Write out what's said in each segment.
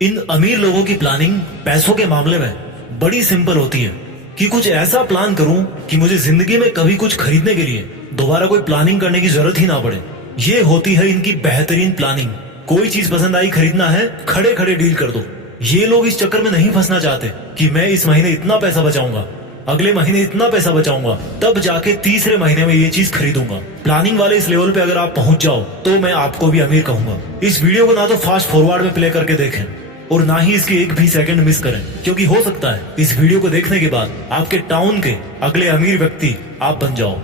इन अमीर लोगों की प्लानिंग पैसों के मामले में बड़ी सिंपल होती है कि कुछ ऐसा प्लान करूं कि मुझे जिंदगी में कभी कुछ खरीदने के लिए दोबारा कोई प्लानिंग करने की जरूरत ही ना पड़े। ये होती है इनकी बेहतरीन प्लानिंग। कोई चीज पसंद आई, खरीदना है, खड़े खड़े डील कर दो। ये लोग इस चक्कर में नहीं फंसना चाहते कि मैं इस महीने इतना पैसा बचाऊंगा, अगले महीने इतना पैसा बचाऊंगा, तब जाके तीसरे महीने में ये चीज खरीदूंगा। प्लानिंग वाले इस लेवल पे अगर आप पहुंच जाओ तो मैं आपको भी अमीर कहूंगा। इस वीडियो को ना तो फास्ट फॉरवर्ड में प्ले करके देखें और ना ही इसकी एक भी सेकंड मिस करें, क्योंकि हो सकता है इस वीडियो को देखने के बाद आपके टाउन के अगले अमीर व्यक्ति आप बन जाओ।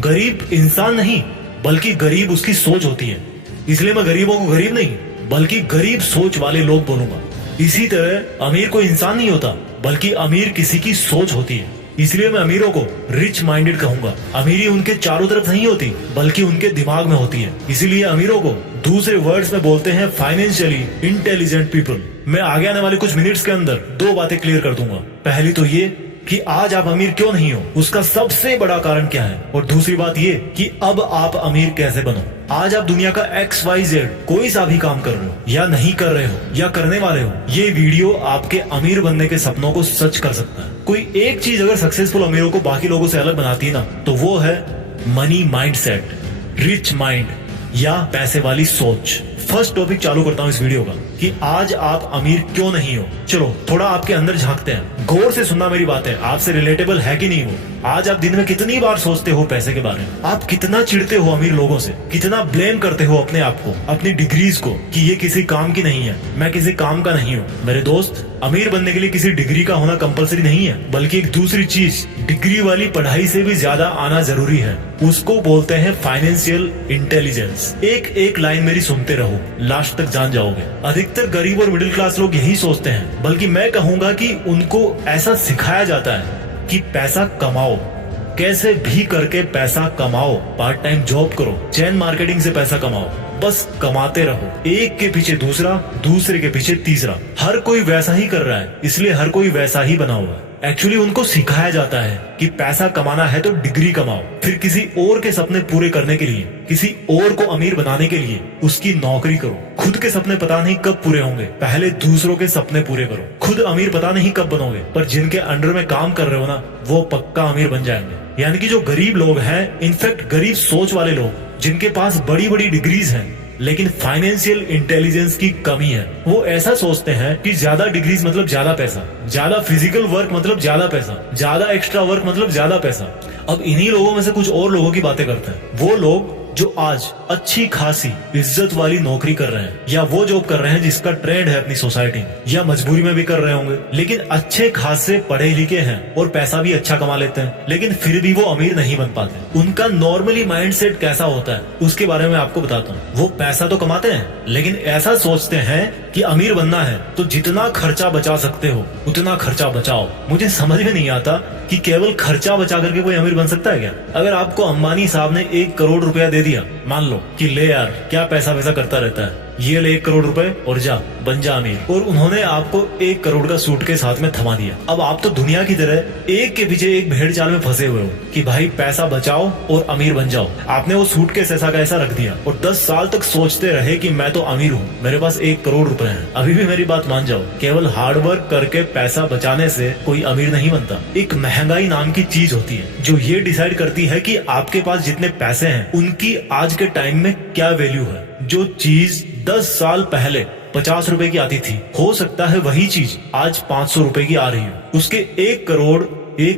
गरीब इंसान नहीं बल्कि गरीब उसकी सोच होती है, इसलिए मैं गरीबों को गरीब नहीं बल्कि गरीब सोच वाले लोग बोलूंगा। इसी तरह अमीर कोई इंसान नहीं होता बल्कि अमीर किसी की सोच होती है, इसलिए मैं अमीरों को रिच माइंडेड कहूंगा। अमीरी उनके चारों तरफ नहीं होती बल्कि उनके दिमाग में होती है, इसीलिए अमीरों को दूसरे वर्ड्स में बोलते हैं फाइनेंशियली इंटेलिजेंट पीपल। मैं आगे आने वाले कुछ मिनट्स के अंदर दो बातें क्लियर कर दूंगा। पहली तो ये कि आज आप अमीर क्यों नहीं हो, उसका सबसे बड़ा कारण क्या है, और दूसरी बात ये कि अब आप अमीर कैसे बनो। आज आप दुनिया का XYZ कोई सा भी काम कर रहे हो या नहीं कर रहे हो या करने वाले हो, ये वीडियो आपके अमीर बनने के सपनों को सच कर सकता है। कोई एक चीज अगर सक्सेसफुल अमीरों को बाकी लोगों से अलग बनाती है ना, तो वो है मनी माइंडसेट, रिच माइंड या पैसे वाली सोच। फर्स्ट टॉपिक चालू करता हूँ इस वीडियो का कि आज आप अमीर क्यों नहीं हो। चलो थोड़ा आपके अंदर झांकते हैं, गौर से सुनना मेरी बातें, आपसे रिलेटेबल है कि नहीं वो। आज आप दिन में कितनी बार सोचते हो पैसे के बारे में, आप कितना चिढ़ते हो अमीर लोगों से, कितना ब्लेम करते हो अपने आप को, अपनी डिग्रीज को कि ये किसी काम की नहीं है, मैं किसी काम का नहीं हूँ। मेरे दोस्त, अमीर बनने के लिए किसी डिग्री का होना कंपलसरी नहीं है, बल्कि एक दूसरी चीज डिग्री वाली पढ़ाई से भी ज्यादा आना जरूरी है। उसको बोलते हैं फाइनेंशियल इंटेलिजेंस। एक एक लाइन मेरी सुनते रहो, लास्ट तक जान जाओगे। अधिकतर गरीब और मिडिल क्लास लोग यही सोचते हैं, बल्कि मैं कहूंगा कि उनको ऐसा सिखाया जाता है कि पैसा कमाओ, कैसे भी करके पैसा कमाओ, पार्ट टाइम जॉब करो, चैन मार्केटिंग से पैसा कमाओ, बस कमाते रहो। एक के पीछे दूसरा, दूसरे के पीछे तीसरा। हर कोई वैसा ही कर रहा है, इसलिए हर कोई वैसा ही बना हुआ है। एक्चुअली उनको सिखाया जाता है कि पैसा कमाना है तो डिग्री कमाओ, फिर किसी और के सपने पूरे करने के लिए, किसी और को अमीर बनाने के लिए उसकी नौकरी करो। खुद के सपने पता नहीं कब पूरे होंगे, पहले दूसरों के सपने पूरे करो। खुद अमीर पता नहीं कब बनोगे, पर जिनके अंडर में काम कर रहे हो ना, वो पक्का अमीर बन जाएंगे। यानी कि जो गरीब लोग हैं, इनफैक्ट गरीब सोच वाले लोग जिनके पास बड़ी बड़ी डिग्रीज हैं लेकिन फाइनेंशियल इंटेलिजेंस की कमी है, वो ऐसा सोचते हैं कि ज्यादा डिग्रीज मतलब ज्यादा पैसा, ज्यादा फिजिकल वर्क मतलब ज्यादा पैसा, ज्यादा एक्स्ट्रा वर्क मतलब ज्यादा पैसा। अब इन्हीं लोगों में से कुछ और लोगों की बातें करते हैं, वो लोग जो आज अच्छी खासी इज्जत वाली नौकरी कर रहे हैं या वो जॉब कर रहे हैं जिसका ट्रेंड है अपनी सोसाइटी में, या मजबूरी में भी कर रहे होंगे, लेकिन अच्छे खासे पढ़े लिखे हैं और पैसा भी अच्छा कमा लेते हैं, लेकिन फिर भी वो अमीर नहीं बन पाते। उनका नॉर्मली माइंडसेट कैसा होता है उसके बारे में आपको बताता हूँ। वो पैसा तो कमाते हैं लेकिन ऐसा सोचते हैं कि अमीर बनना है तो जितना खर्चा बचा सकते हो उतना खर्चा बचाओ। मुझे समझ में नहीं आता कि केवल खर्चा बचा करके कोई अमीर बन सकता है क्या? अगर आपको अंबानी साहब ने 1 करोड़ रुपया दे दिया, मान लो कि ले यार क्या पैसा वैसा करता रहता है, ये ले 1 करोड़ रुपए और जा बन जा अमीर, और उन्होंने आपको 1 करोड़ का सूटकेस हाथ में थमा दिया। अब आप तो दुनिया की तरह एक के पीछे एक भेड़ चाल में फंसे हुए हो कि भाई पैसा बचाओ और अमीर बन जाओ। आपने वो सूटकेस ऐसा का ऐसा रख दिया और 10 साल तक सोचते रहे कि मैं तो अमीर हूँ, मेरे पास 1 करोड़ रुपए हैं। अभी भी मेरी बात मान जाओ, केवल हार्डवर्क करके पैसा बचाने से कोई अमीर नहीं बनता। एक महंगाई नाम की चीज होती है जो ये डिसाइड करती है कि आपके पास जितने पैसे हैं उनकी आज के टाइम में क्या वैल्यू है। जो चीज 10 साल पहले 50 रुपए की आती थी, हो सकता है वही चीज आज 500 रुपए की आ रही है। उसके 1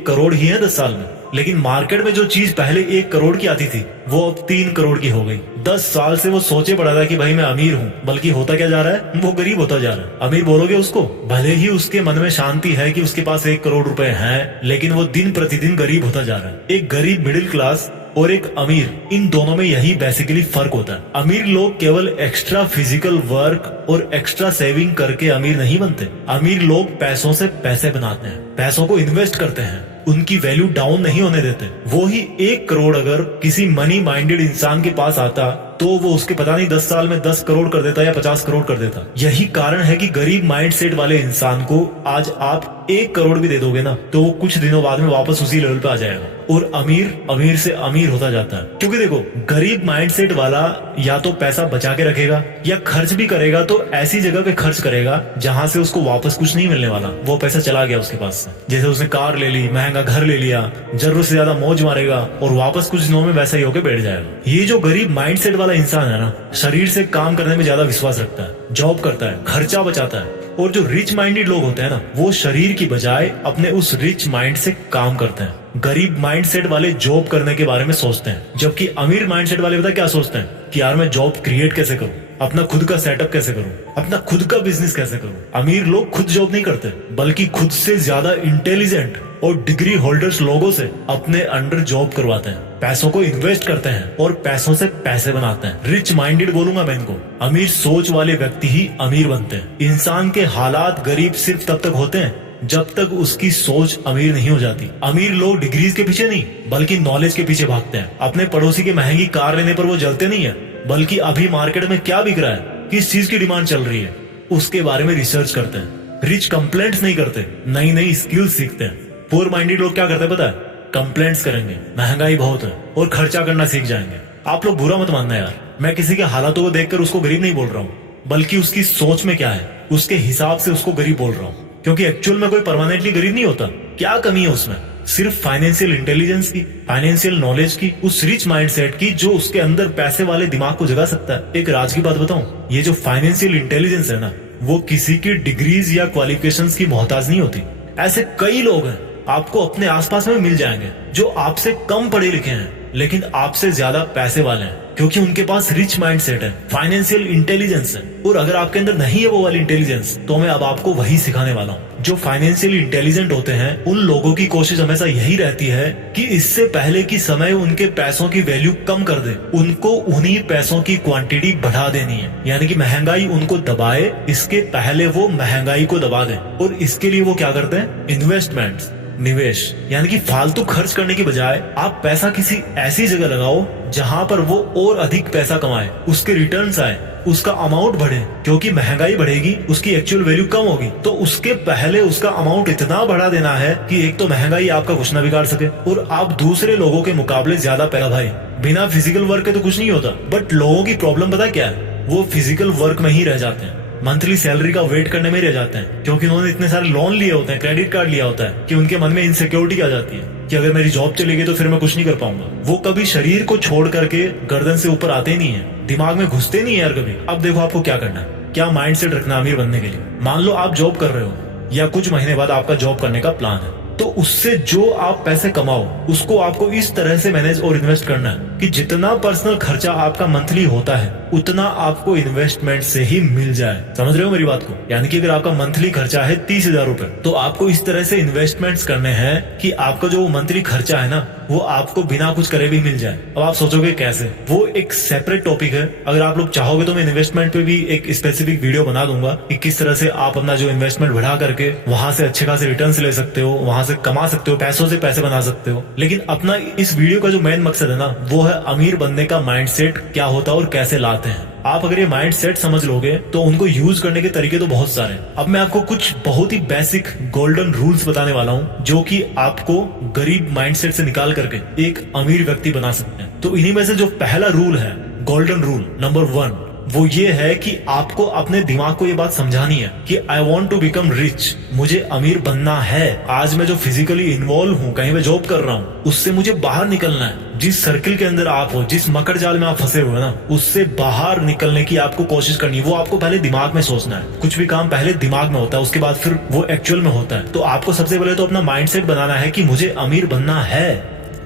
करोड़ ही है 10 साल में, लेकिन मार्केट में जो चीज पहले 1 करोड़ की आती थी वो अब 3 करोड़ की हो गई। 10 साल से वो सोचे पड़ा था कि भाई मैं अमीर हूँ, बल्कि होता क्या जा रहा है, वो गरीब होता जा रहा है। अमीर बोलोगे उसको, भले ही उसके मन में शांति है कि उसके पास 1 करोड़ रुपए हैं, लेकिन वो दिन प्रतिदिन गरीब होता जा रहा है। एक गरीब मिडिल क्लास और एक अमीर, इन दोनों में यही बेसिकली फर्क होता है। अमीर लोग केवल एक्स्ट्रा फिजिकल वर्क और एक्स्ट्रा सेविंग करके अमीर नहीं बनते। अमीर लोग पैसों से पैसे बनाते हैं, पैसों को इन्वेस्ट करते हैं, उनकी वैल्यू डाउन नहीं होने देते। वो ही 1 करोड़ अगर किसी मनी माइंडेड इंसान के पास आता तो वो उसके पता नहीं 10 साल में 10 करोड़ कर देता या 50 करोड़ कर देता। यही कारण है कि गरीब माइंडसेट वाले इंसान को आज आप 1 करोड़ भी दे दोगे ना तो वो कुछ दिनों बाद में वापस उसी लेवल पे आ जाएगा। और अमीर अमीर से अमीर होता जाता है। क्योंकि देखो, गरीब माइंडसेट वाला या तो पैसा बचा के रखेगा या खर्च भी करेगा तो ऐसी जगह पे खर्च करेगा जहां से उसको वापस कुछ नहीं मिलने वाला, वो पैसा चला गया उसके पास से। जैसे उसने कार ले ली, महंगा घर ले लिया, जरूरत से ज्यादा मौज मारेगा और वापस कुछ दिनों में वैसा ही होकर बैठ जाएगा। ये जो गरीब माइंडसेट वाला इंसान है ना, शरीर से काम करने में ज्यादा विश्वास रखता है, जॉब करता है, खर्चा बचाता है। और जो रिच माइंडेड लोग होते हैं ना, वो शरीर की बजाय अपने उस रिच माइंड से काम करते हैं। गरीब माइंडसेट वाले जॉब करने के बारे में सोचते हैं, जबकि अमीर माइंडसेट वाले पता क्या सोचते हैं कि यार मैं जॉब क्रिएट कैसे करूं, अपना खुद का सेटअप कैसे करूं, अपना खुद का बिजनेस कैसे करूं। अमीर लोग खुद जॉब नहीं करते, बल्कि खुद से ज्यादा इंटेलिजेंट और डिग्री होल्डर्स लोगों से अपने अंडर जॉब करवाते हैं, पैसों को इन्वेस्ट करते हैं और पैसों से पैसे बनाते हैं। रिच माइंडेड बोलूंगा मैं इनको। अमीर सोच वाले व्यक्ति ही अमीर बनते हैं। इंसान के हालात गरीब सिर्फ तब तक होते हैं जब तक उसकी सोच अमीर नहीं हो जाती। अमीर लोग डिग्रीज के पीछे नहीं, बल्कि नॉलेज के पीछे भागते हैं। अपने पड़ोसी की महंगी कार लेने पर वो जलते नहीं है, बल्कि अभी मार्केट में क्या बिक रहा है, किस चीज की डिमांड चल रही है, उसके बारे में रिसर्च करते हैं। रिच कंप्लेंट्स नहीं करते, नई नई स्किल्स सीखते हैं। पुअर माइंडेड लोग क्या करते हैं पता है? कंप्लेंट्स करेंगे, महंगाई बहुत है और खर्चा करना सीख जाएंगे। आप लोग बुरा मत मानना यार, मैं किसी के हालातों को देखकर उसको गरीब नहीं बोल रहा हूँ, बल्कि उसकी सोच में क्या है उसके हिसाब से उसको गरीब बोल रहा हूँ। क्योंकि एक्चुअल में कोई परमानेंटली गरीब नहीं होता। क्या कमी है उसमें? सिर्फ फाइनेंशियल इंटेलिजेंस की, फाइनेंशियल नॉलेज की, उस रिच माइंडसेट की जो उसके अंदर पैसे वाले दिमाग को जगा सकता है। एक राज की बात बताऊं, ये जो फाइनेंशियल इंटेलिजेंस है ना, वो किसी की डिग्रीज या क्वालिफिकेशंस की मोहताज नहीं होती। ऐसे कई लोग हैं, आपको अपने आसपास में मिल जाएंगे, जो आपसे कम पढ़े लिखे हैं लेकिन आपसे ज्यादा पैसे वाले हैं, क्योंकि उनके पास रिच माइंडसेट है, फाइनेंशियल इंटेलिजेंस है। और अगर आपके अंदर नहीं है वो वाली इंटेलिजेंस, तो मैं अब आपको वही सिखाने वाला हूँ। जो फाइनेंशियली इंटेलिजेंट होते हैं, उन लोगों की कोशिश हमेशा यही रहती है कि इससे पहले कि समय उनके पैसों की वैल्यू कम कर दे, उनको उन्हीं पैसों की क्वांटिटी बढ़ा देनी है। यानी कि महंगाई उनको दबाए, इसके पहले वो महंगाई को दबा दे। और इसके लिए वो क्या करते हैं? इन्वेस्टमेंट्स, निवेश। यानी कि फालतू खर्च करने की बजाय आप पैसा किसी ऐसी जगह लगाओ जहां पर वो और अधिक पैसा कमाए, उसके रिटर्न्स आए, उसका अमाउंट बढ़े। क्योंकि महंगाई बढ़ेगी, उसकी एक्चुअल वैल्यू कम होगी, तो उसके पहले उसका अमाउंट इतना बढ़ा देना है कि एक तो महंगाई आपका कुछ ना बिगाड़ सके और आप दूसरे लोगों के मुकाबले ज्यादा पैसा भाई। बिना फिजिकल वर्क के तो कुछ नहीं होता। बट लोगों की प्रॉब्लम पता क्या है? वो फिजिकल वर्क में ही रह जाते हैं, मंथली सैलरी का वेट करने में रह जाते हैं, क्योंकि उन्होंने इतने सारे लोन लिए होते हैं, क्रेडिट कार्ड लिया होता है, कि उनके मन में इनसिक्योरिटी आ जाती है कि अगर मेरी जॉब चली गई तो फिर मैं कुछ नहीं कर पाऊंगा। वो कभी शरीर को छोड़ करके गर्दन से ऊपर आते नहीं है, दिमाग में घुसते नहीं है यार कभी। अब देखो आपको क्या करना है, क्या माइंडसेट रखना अमीर बनने के लिए। मान लो आप जॉब कर रहे हो या कुछ महीने बाद आपका जॉब करने का प्लान है, तो उससे जो आप पैसे कमाओ उसको आपको इस तरह से मैनेज और इन्वेस्ट करना है कि जितना पर्सनल खर्चा आपका मंथली होता है उतना आपको इन्वेस्टमेंट से ही मिल जाए। समझ रहे हो मेरी बात को? यानी कि अगर आपका मंथली खर्चा है 30,000 रुपए, तो आपको इस तरह से इन्वेस्टमेंट्स करने हैं कि आपका जो मंथली खर्चा है ना, वो आपको बिना कुछ करे भी मिल जाए। अब आप सोचोगे कैसे? वो एक सेपरेट टॉपिक है। अगर आप लोग चाहोगे तो मैं इन्वेस्टमेंट पे भी एक स्पेसिफिक वीडियो बना दूंगा कि किस तरह से आप अपना जो इन्वेस्टमेंट बढ़ा करके वहां से अच्छे खासे रिटर्न्स ले सकते हो, वहां से कमा सकते हो, पैसों से पैसे बना सकते हो। लेकिन अपना इस वीडियो का जो मेन मकसद है ना, वो है अमीर बनने का माइंडसेट क्या होता है और कैसे लाते हैं। आप अगर ये माइंड सेट समझ लोगे तो उनको यूज करने के तरीके तो बहुत सारे हैं। अब मैं आपको कुछ बहुत ही बेसिक गोल्डन रूल्स बताने वाला हूँ जो कि आपको गरीब माइंडसेट से निकाल करके एक अमीर व्यक्ति बना सकते हैं। तो इन्हीं में से जो पहला रूल है, गोल्डन रूल नंबर 1, वो ये है कि आपको अपने दिमाग को ये बात समझानी है कि I want to become rich, मुझे अमीर बनना है। आज मैं जो फिजिकली इन्वॉल्व हूँ, कहीं पे जॉब कर रहा हूँ, उससे मुझे बाहर निकलना है। जिस सर्किल के अंदर आप हो, जिस मकर जाल में आप फंसे हुए ना, उससे बाहर निकलने की आपको कोशिश करनी है। वो आपको पहले दिमाग में सोचना है। कुछ भी काम पहले दिमाग में होता है, उसके बाद फिर वो एक्चुअल में होता है। तो आपको सबसे पहले तो अपना माइंडसेट बनाना है कि मुझे अमीर बनना है।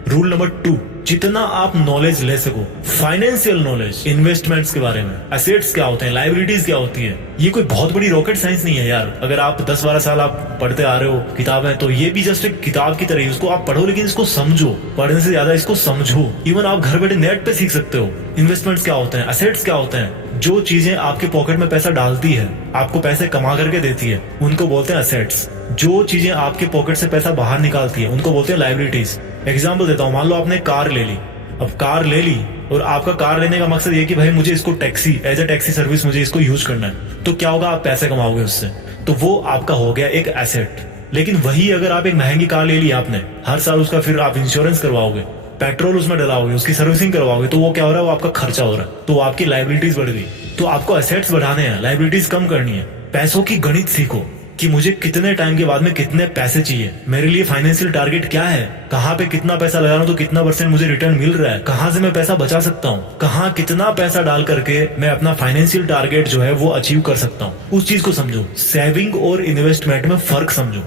रूल नंबर 2, जितना आप नॉलेज ले सको, फाइनेंशियल नॉलेज, इन्वेस्टमेंट्स के बारे में, एसेट्स क्या होते हैं, लाइबिलिटीज क्या होती है, ये कोई बहुत बड़ी रॉकेट साइंस नहीं है यार। अगर आप 10-12 साल आप पढ़ते आ रहे हो किताबें, तो ये भी जस्ट एक किताब की तरह ही, उसको आप पढ़ो लेकिन इसको समझो। पढ़ने से ज्यादा इसको समझो। इवन आप घर बैठे नेट पे सीख सकते हो इन्वेस्टमेंट्स क्या होते हैं, एसेट्स क्या होते हैं। जो चीजें आपके पॉकेट में पैसा डालती है, आपको पैसे कमा करके देती है, उनको बोलते हैं एसेट्स। जो चीजें आपके पॉकेट से पैसा बाहर निकालती है, उनको बोलते हैं लाइबिलिटीज। एग्जाम्पल देता हूँ, मान लो आपने कार ले ली। अब कार ले ली और आपका कार लेने का मकसद ये कि भाई मुझे इसको taxi, as a taxi service मुझे इसको यूज करना है। तो क्या होगा? आप पैसे कमाओगे उससे, तो वो आपका हो गया एक एसेट। लेकिन वही अगर आप एक महंगी कार ले ली आपने, हर साल उसका फिर आप इंश्योरेंस करवाओगे, पेट्रोल उसमें डलाओगे, उसकी सर्विसिंग करवाओगे, तो वो क्या हो रहा है, वो आपका खर्चा हो रहा है, तो आपकी लाइबिलिटीज बढ़ गई। तो आपको एसेट्स बढ़ाने हैं, लाइबिलिटीज कम करनी है। पैसों की गणित सीखो कि मुझे कितने टाइम के बाद में कितने पैसे चाहिए, मेरे लिए फाइनेंशियल टारगेट क्या है, कहाँ पे कितना पैसा लगा रहा हूँ तो कितना % मुझे रिटर्न मिल रहा है, कहाँ से मैं पैसा बचा सकता हूँ, कहाँ कितना पैसा डाल करके मैं अपना फाइनेंशियल टारगेट जो है वो अचीव कर सकता हूँ। उस चीज को समझो, सेविंग और इन्वेस्टमेंट में फर्क समझो।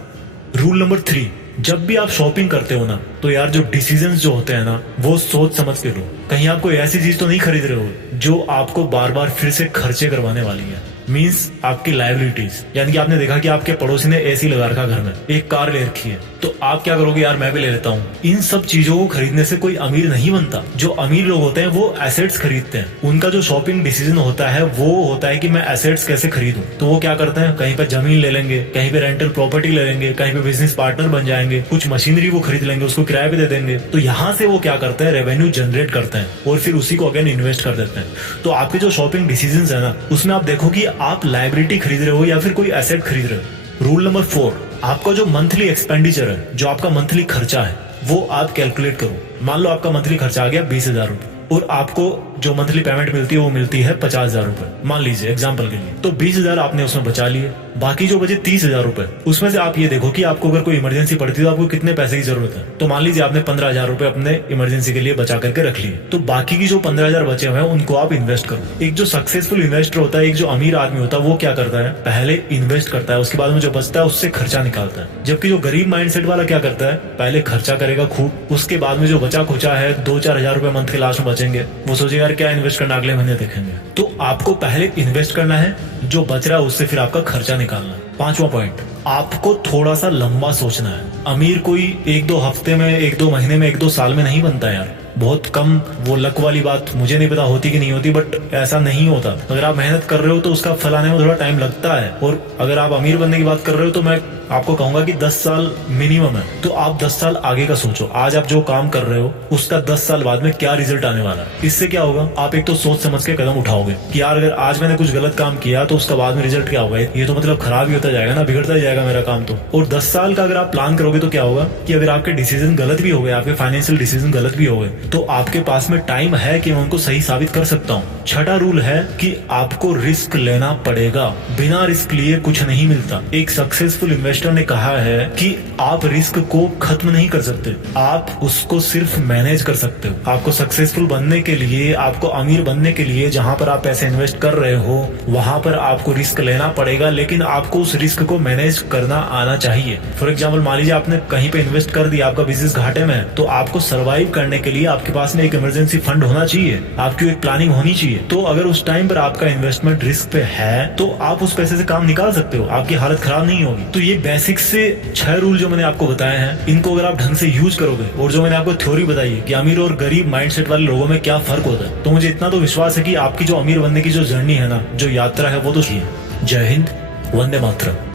रूल नंबर 3, जब भी आप शॉपिंग करते हो ना, तो यार जो डिसीजंस जो होते हैं ना, वो सोच समझ के लो। कहीं आप कोई ऐसी चीज तो नहीं खरीद रहे हो जो आपको बार बार फिर से खर्चे करवाने वाली है। मीन्स आपकी लाइबिलिटीज, यानी कि आपने देखा कि आपके पड़ोसी ने एसी लगा रखा घर में, एक कार ले रखी है, तो आप क्या करोगे, यार मैं भी ले लेता हूँ। इन सब चीजों को खरीदने से कोई अमीर नहीं बनता। जो अमीर लोग होते हैं वो एसेट्स खरीदते हैं। उनका जो शॉपिंग डिसीजन होता है वो होता है कि मैं एसेट्स कैसे खरीदूं। तो वो क्या करते हैं, कहीं पे जमीन ले लेंगे, कहीं पे रेंटल प्रॉपर्टी ले लेंगे, कहीं पे बिजनेस पार्टनर बन जाएंगे, कुछ मशीनरी वो खरीद लेंगे, उसको किराए पे दे देंगे। तो यहाँ से वो क्या करते हैं, रेवेन्यू जनरेट करते हैं और फिर उसी को अगेन इन्वेस्ट कर देते हैं। तो आपके जो शॉपिंग डिसीजन है ना, उसमें आप देखो कि आप लाइबिलिटी खरीद रहे हो या फिर कोई एसेट खरीद रहे हो। रूल नंबर 4, आपका जो मंथली एक्सपेंडिचर है, जो आपका मंथली खर्चा है, वो आप कैलकुलेट करो। मान लो आपका मंथली खर्चा आ गया 20,000 रुपए और आपको जो मंथली पेमेंट मिलती है वो मिलती है 50,000 रुपए, मान लीजिए एग्जांपल के लिए। तो 20,000 आपने उसमें बचा लिए, बाकी जो बचे 30,000 रुपए, उसमें से आप ये देखो कि आपको अगर कोई इमरजेंसी पड़ती है तो आपको कितने पैसे की जरूरत है। तो मान लीजिए आपने 15,000 रुपए अपने इमरजेंसी के लिए बचा करके रख लिए, तो बाकी की जो 15,000 बचे हुए हैं उनको आप इन्वेस्ट करो। एक जो सक्सेसफुल इन्वेस्टर होता है, एक जो अमीर आदमी होता है, वो क्या करता है, पहले इन्वेस्ट करता है, उसके बाद में जो बचता है उससे खर्चा निकालता है। जबकि जो गरीब माइंडसेट वाला क्या करता है, पहले खर्चा करेगा खूब, उसके बाद में जो बचा खुचा है 2-4 हजार रुपए मंथ के लास्ट में बचेंगे, वो सोचेगा क्या इन्वेस्ट करना, अगले महीने देखेंगे। तो आपको पहले इन्वेस्ट करना है, जो बच रहा है उससे फिर आपका खर्चा निकालना है। 5वां पॉइंट, आपको थोड़ा सा लंबा सोचना है। अमीर कोई 1-2 हफ्ते में, 1-2 महीने में, 1-2 साल में नहीं बनता यार। बहुत कम, वो लक वाली बात मुझे नहीं पता होती कि नहीं होती, बट ऐसा नहीं होता। अगर आप मेहनत कर रहे हो तो उसका फल आने में थोड़ा टाइम लगता है। और अगर आप अमीर बनने की बात कर रहे हो तो मैं आपको कहूंगा कि 10 साल मिनिमम है। तो आप 10 साल आगे का सोचो, आज आप जो काम कर रहे हो उसका 10 साल बाद में क्या रिजल्ट आने वाला है। इससे क्या होगा, आप एक तो सोच समझ के कदम उठाओगे कि यार अगर आज मैंने कुछ गलत काम किया तो उसका बाद में रिजल्ट क्या होगा, ये तो मतलब खराब ही होता जाएगा ना, बिगड़ता ही जाएगा मेरा काम तो। और 10 साल का अगर आप प्लान करोगे तो क्या होगा कि अगर आपके डिसीजन गलत भी हो गए, आपके फाइनेंशियल डिसीजन गलत भी हो गए, तो आपके पास में टाइम है कि मैं उनको सही साबित कर सकता हूँ। 6वां रूल है कि आपको रिस्क लेना पड़ेगा, बिना रिस्क लिए कुछ नहीं मिलता। एक सक्सेसफुल इन्वेस्टर ने कहा है कि आप रिस्क को खत्म नहीं कर सकते, आप उसको सिर्फ मैनेज कर सकते हो। आपको सक्सेसफुल बनने के लिए, आपको अमीर बनने के लिए, जहां पर आप पैसे इन्वेस्ट कर रहे हो वहां पर आपको रिस्क लेना पड़ेगा, लेकिन आपको उस रिस्क को मैनेज करना आना चाहिए। फॉर एग्जाम्पल, मान लीजिए आपने कहीं पे इन्वेस्ट कर दिया, आपका बिजनेस घाटे में है, तो आपको सर्वाइव करने के लिए आपके पास में एक इमरजेंसी फंड होना चाहिए, आपकी एक प्लानिंग होनी चाहिए। तो अगर उस टाइम पर आपका इन्वेस्टमेंट रिस्क पे है तो आप उस पैसे से काम निकाल सकते हो, आपकी हालत खराब नहीं होगी। तो ये बेसिक से 6 रूल जो मैंने आपको बताए हैं, इनको अगर आप ढंग से यूज करोगे, और जो मैंने आपको थ्योरी बताई है कि अमीर और गरीब माइंडसेट वाले लोगों में क्या फर्क होता है, तो मुझे इतना तो विश्वास है कि आपकी जो अमीर बनने की जो जर्नी है ना, जो यात्रा है, वो तो है। जय हिंद, वंदे मातरम।